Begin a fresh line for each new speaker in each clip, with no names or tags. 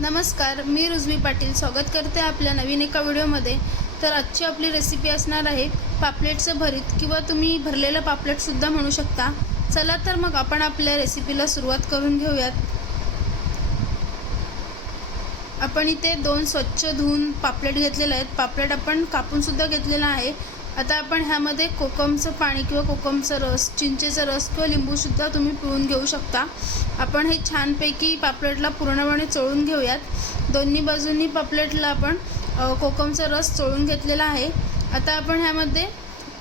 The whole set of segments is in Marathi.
नमस्कार मी रुजवी पाटील स्वागत करते आपल्या नवीन एका व्हिडिओमध्ये. तर आजची आपली रेसिपी असणार आहे पापलेटचं भरीत किंवा तुम्ही भरलेलं पापलेटसुद्धा म्हणू शकता. चला तर मग आपण आपल्या रेसिपीला सुरुवात करून घेऊयात. आपण इथे दोन स्वच्छ धुवून पापलेट घेतलेले आहेत पापलेट आपण कापूनसुद्धा घेतलेला आहे. आता आपण ह्यामध्ये कोकमचं पाणी किंवा कोकमचा रस चिंचेचा रस किंवा लिंबूसुद्धा तुम्ही पिळून घेऊ शकता. आपण हे छानपैकी पापलेटला पूर्णपणे चोळून घेऊयात. दोन्ही बाजूंनी पापलेटला आपण कोकमचा रस चोळून घेतलेला आहे. आता आपण ह्यामध्ये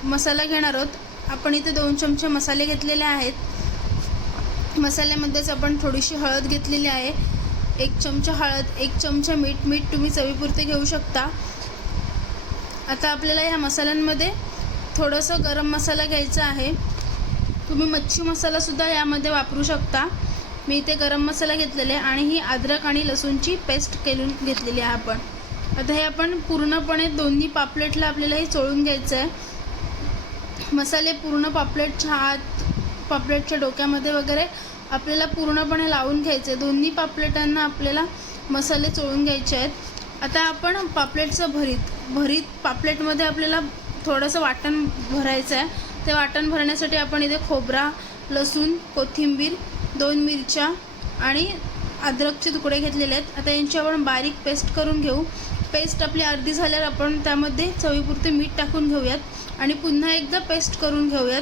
मसाला घेणार आहोत. आपण इथे दोन चमचे मसाले घेतलेले आहेत. मसाल्यामध्येच आपण थोडीशी हळद घेतलेली आहे. एक चमचा हळद एक चमचा मीठ. मीठ तुम्ही चवीपुरते घेऊ शकता. आता आपल्याला ह्या मसाल्यांमध्ये थोडंसं गरम मसाला घ्यायचा आहे. तुम्ही मच्छी मसालासुद्धा यामध्ये वापरू शकता. मी इथे गरम मसाला घेतलेला आहे आणि ही अद्रक आणि लसूणची पेस्ट केलून घेतलेली आहे आपण. आता हे आपण पूर्णपणे दोन्ही पापलेटला आपल्याला हे चोळून घ्यायचं आहे मसाले पूर्ण पापलेटच्या हात पापलेटच्या डोक्यामध्ये वगैरे आपल्याला पूर्णपणे लावून घ्यायचे दोन्ही पापलेटांना आपल्याला मसाले चोळून घ्यायचे आहेत. आता आपण पापलेटचं भरीत भरीत पापलेटमध्ये आपल्याला थोडंसं वाटण भरायचं आहे. ते वाटण भरण्यासाठी आपण इथे खोबरा लसूण कोथिंबीर दोन मिरच्या आणि अद्रकचे तुकडे घेतलेले आहेत. आता यांची आपण बारीक पेस्ट करून घेऊ. पेस्ट आपली अर्धी झाल्यावर आपण त्यामध्ये चवीपुरते मीठ टाकून घेऊयात आणि पुन्हा एकदा पेस्ट करून घेऊयात.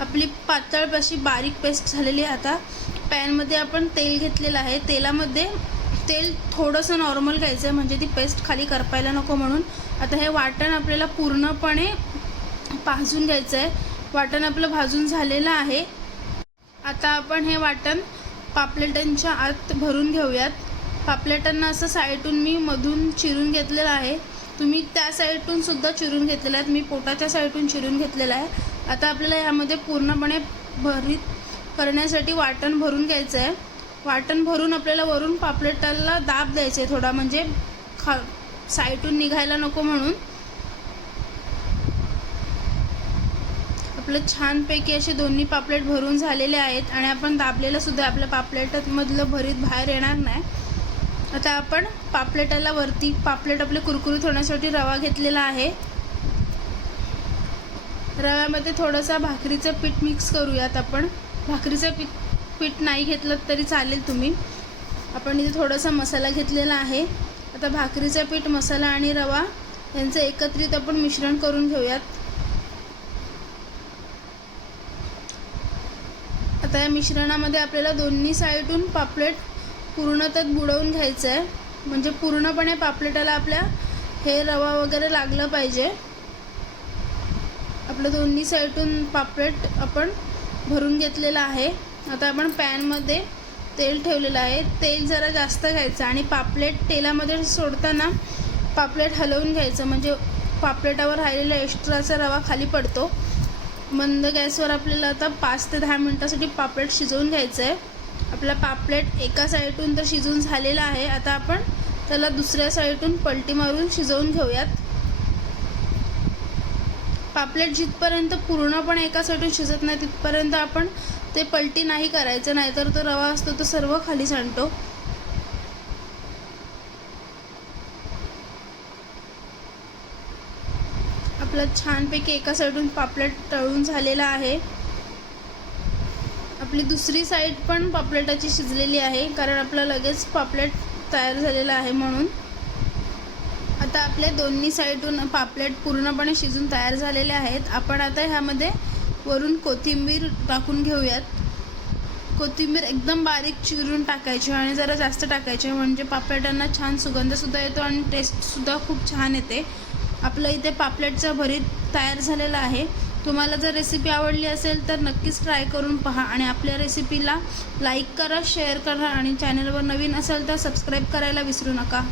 आपली पातळ अशी बारीक पेस्ट झालेली आहे आता. पॅनमध्ये आपण तेल घेतलेलं आहे. तेलामध्ये तेल थोडंसं नॉर्मल घ्यायचं आहे म्हणजे ती पेस्ट खाली करपायला नको म्हणून. आता हे वाटण आपल्याला पूर्णपणे भाजून घ्यायचं आहे वाटण आपलं भाजून झालेलं आहे. आता आपण हे वाटण पापलेटांच्या आत भरून घेऊयात. पापलेटांना असं साईडून मी मधून चिरून घेतलेलं आहे. तुम्ही त्या साईडून सुद्धा चिरून घेतलेलं आहेत मी पोटाच्या साईडून चिरून घेतलेलं आहे. आता आपल्याला यामध्ये पूर्णपणे भरीत करण्यासाठी वाटण भरून घ्यायचं आहे वाटण भरून आपल्याला वरून पापलेटाला दाब द्यायचे आहे थोडा. म्हणजे खा साईटून निघायला नको म्हणून. आपलं छानपैकी असे दोन्ही पापलेट भरून झालेले आहेत आणि आपण दाबलेलं सुद्धा आपल्या पापलेटमधलं भरीत बाहेर येणार नाही. आता आपण पापलेटाला वरती पापलेट आपले कुरकुरीत होण्यासाठी रवा घेतलेला आहे. रव्यामध्ये थोडंसं भाकरीचं पीठ मिक्स करूयात आपण. भाकरीचं पीठ पीठ नाही घेतलं तरी चालेल तुम्ही. आपण इथे थोडासा मसाला घेतलेला आहे. आता भाकरीचं पीठ मसाला आणि रवा यांचं एकत्रित आपण मिश्रण करून घेऊयात. आता या मिश्रणामध्ये आपल्याला दोन्ही साईडून पापलेट पूर्णतः बुडवून घ्यायचं आहे म्हणजे पूर्णपणे पापलेटाला आपल्या हे रवा वगैरे लागलं पाहिजे. आपलं दोन्ही साईडून पापलेट आपण भरून घेतलेलं आहे. आता आपण पॅनमध्ये तेल ठेवलेलं आहे. तेल जरा जास्त घ्यायचं आणि पापलेट तेलामध्ये सोडताना पापलेट हलवून घ्यायचं. म्हणजे पापलेटावर राहिलेला एक्स्ट्राचा रवा खाली पडतो. मंद गॅसवर आपल्याला आता पाच ते दहा मिनटासाठी पापलेट शिजवून घ्यायचं आहे आपला पापलेट एका साईडून तर शिजून झालेला आहे. आता आपण त्याला दुसऱ्या साईडून पलटी मारून शिजवून घेऊयात. पापलेट जिथपर्यंत पूर्णपणे एका साईडून शिजत नाही तिथपर्यंत आपण ते पलटी नाही करायचं नाहीतर तो रवा असतो तो सर्व खाली सांडतो. आपला छानपैकी एका साईडून पापलेट तळून झालेला आहे. आपली दुसरी साईड पण पापलेटाची शिजलेली आहे कारण आपला लगेच पापलेट तयार झालेला आहे म्हणून. आता आपल्या दोन्ही साईडून पापलेट पूर्णपणे शिजून तयार झालेले आहेत. आपण आता ह्यामध्ये वरून कोथिंबीर टाकून घेऊयात. कोथिंबीर एकदम बारीक चिरून टाकायची आणि जरा जास्त टाकायची म्हणजे पापलेटांना छान सुगंधसुद्धा येतो आणि टेस्टसुद्धा खूप छान येते. आपलं इथे पापलेटचं भरीत तयार झालेलं आहे. तुम्हाला जर रेसिपी आवडली असेल तर नक्कीच ट्राय करून पहा आणि आपल्या रेसिपीला लाईक करा शेअर करा आणि चॅनलवर नवीन असेल तर सबस्क्राईब करायला विसरू नका.